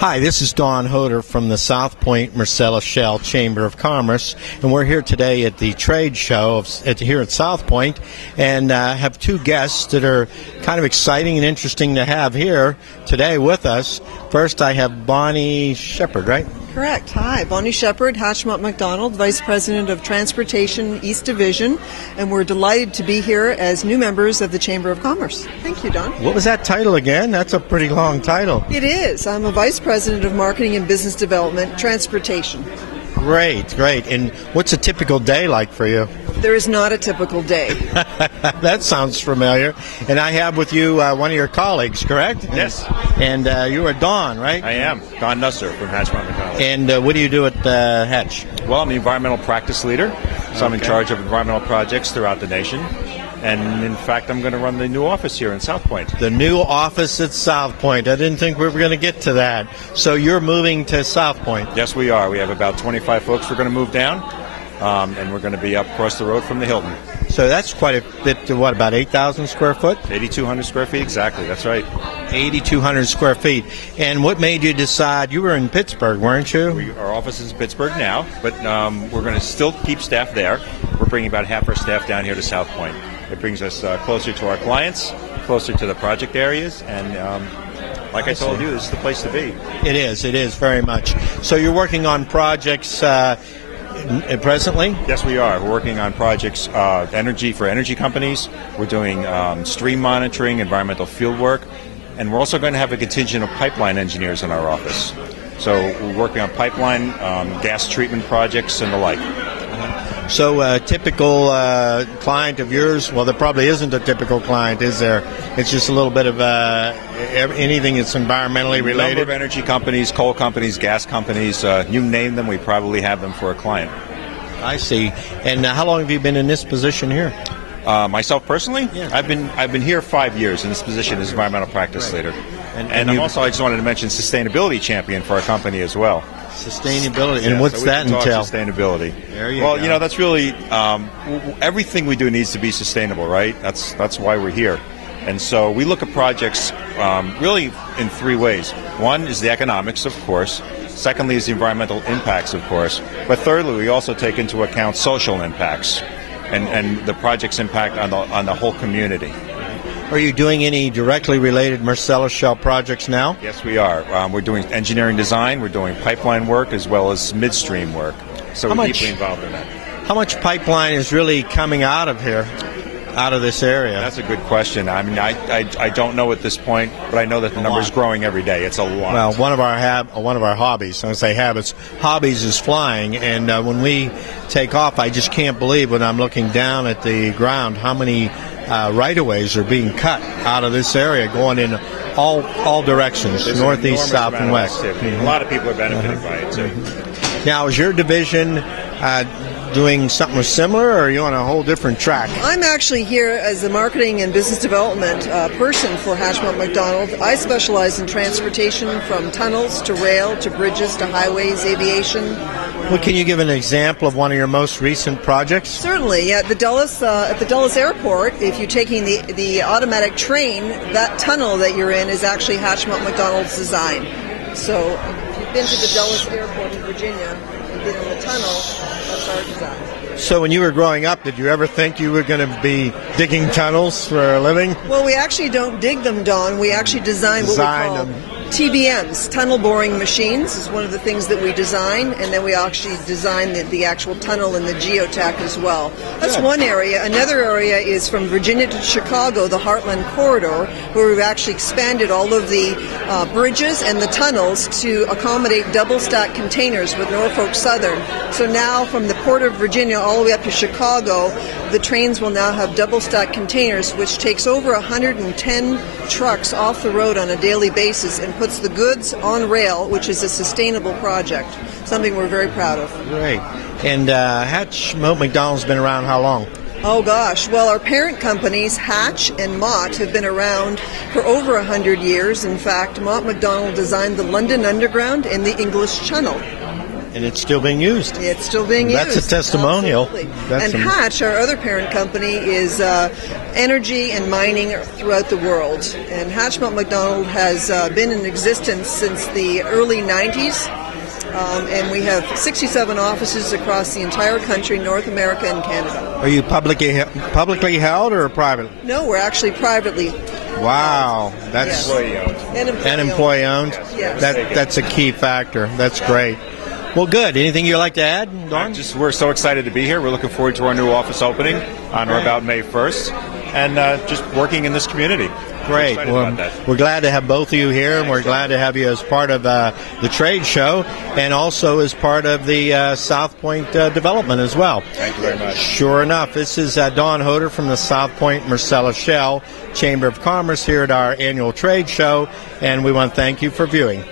Hi, this is Don Hodor from the Southpointe Marcellus Shell Chamber of Commerce, and we're here today at the trade show here at Southpointe, and have two guests that are kind of exciting and interesting to have here today with us. First, I have Bonnie Shepard, right? Correct. Hi, Bonnie Shepard, Mott, MacDonald, Vice President of Transportation East Division, and we're delighted to be here as new members of the Chamber of Commerce. Thank you, Don. What was that title again? That's a pretty long title. It is. I'm a Vice President of Marketing and Business Development, Transportation. Great. And what's a typical day like for you? There is not a typical day. That sounds familiar. And I have with you one of your colleagues, correct? Yes. And you are Don, right? I am. Don Nusser from MacDonald. And what do you do at Hatch? Well, I'm the environmental practice leader, so I'm in charge of environmental projects throughout the nation. And, in fact, I'm going to run the new office here in Southpointe. The new office at Southpointe. I didn't think we were going to get to that. So you're moving to Southpointe? Yes, we are. We have about 25 folks we're going to move down, and we're going to be up across the road from the Hilton. So that's quite a bit to what, about 8,000 square foot? 8,200 square feet, exactly. That's right. 8,200 square feet. And what made you decide, you were in Pittsburgh, weren't you? Our office is in Pittsburgh now, but we're going to still keep staff there. We're bringing about half our staff down here to Southpointe. It brings us closer to our clients, closer to the project areas, and like I told you, this is the place to be. It is very much. So you're working on projects presently? Yes, we are. We're working on projects for energy companies. We're doing stream monitoring, environmental field work, and we're also going to have a contingent of pipeline engineers in our office. So we're working on pipeline, gas treatment projects, and the like. So a typical client of yours, well, there probably isn't a typical client, is there? It's just a little bit of anything that's environmentally related? A number of energy companies, coal companies, gas companies, you name them, we probably have them for a client. I see. And how long have you been in this position here? Myself personally? Yeah. I've been here 5 years in this position as environmental practice leader. And I'm also, I just wanted to mention, sustainability champion for our company as well. Sustainability, and what's that entail? Sustainability. There you go. Well, that's really everything we do needs to be sustainable, right? That's why we're here. And so we look at projects really in three ways. One is the economics, of course. Secondly is the environmental impacts, of course. But thirdly, we also take into account social impacts and the project's impact on the whole community. Are you doing any directly related Marcellus Shell projects now? Yes, we are. We're doing engineering design, we're doing pipeline work, as well as midstream work. So we're deeply involved in that. How much pipeline is really coming out of here, out of this area? That's a good question. I mean, I don't know at this point, but I know that the number is growing every day. It's a lot. Well, one of our hobbies, I say hobbies is flying, and when we take off, I just can't believe when I'm looking down at the ground how many right-of-ways are being cut out of this area, going in all directions, northeast, south, and west. A lot of people are benefiting by it, too. Now, is your division doing something similar, or are you on a whole different track? I'm actually here as the marketing and business development person for Mott, MacDonald. I specialize in transportation, from tunnels to rail to bridges to highways, aviation. Well, can you give an example of one of your most recent projects? Certainly. At the Dulles Airport, if you're taking the automatic train, that tunnel that you're in is actually Mott, MacDonald's design. So if you've been to the Dulles Airport in Virginia and been in the tunnel, that's our design. So when you were growing up, did you ever think you were going to be digging tunnels for a living? Well, we actually don't dig them, Don. We actually design what we call TBMs, tunnel boring machines, is one of the things that we design, and then we actually design the actual tunnel and the geotech as well. That's one area. Another area is from Virginia to Chicago, the Heartland Corridor, where we've actually expanded all of the bridges and the tunnels to accommodate double-stack containers with Norfolk Southern. So now from the Port of Virginia all the way up to Chicago, the trains will now have double-stack containers, which takes over 110 trucks off the road on a daily basis and puts the goods on rail, which is a sustainable project, something we're very proud of. Great. And Mott, MacDonald's been around how long? Oh gosh, well, our parent companies, Hatch and Mott, have been around for over 100 years. In fact, Mott MacDonald designed the London Underground and the English Channel. And it's still being used. It's still being used. That's a testimonial. And Hatch, our other parent company, is energy and mining throughout the world. And Hatch Mott MacDonald has been in existence since the early 90s. And we have 67 offices across the entire country, North America and Canada. Are you publicly held or privately? No, we're actually privately. Wow, that's employee owned. And employee owned. Yes. That's a key factor. That's great. Well, good. Anything you'd like to add, Don? We're so excited to be here. We're looking forward to our new office opening on or about May 1st, and just working in this community. Great. Well, we're glad to have both of you here, and we're glad to have you as part of the trade show and also as part of the Southpointe development as well. Thank you very much. Sure enough, this is Don Hodor from the Southpointe Marcellus Shell Chamber of Commerce here at our annual trade show, and we want to thank you for viewing.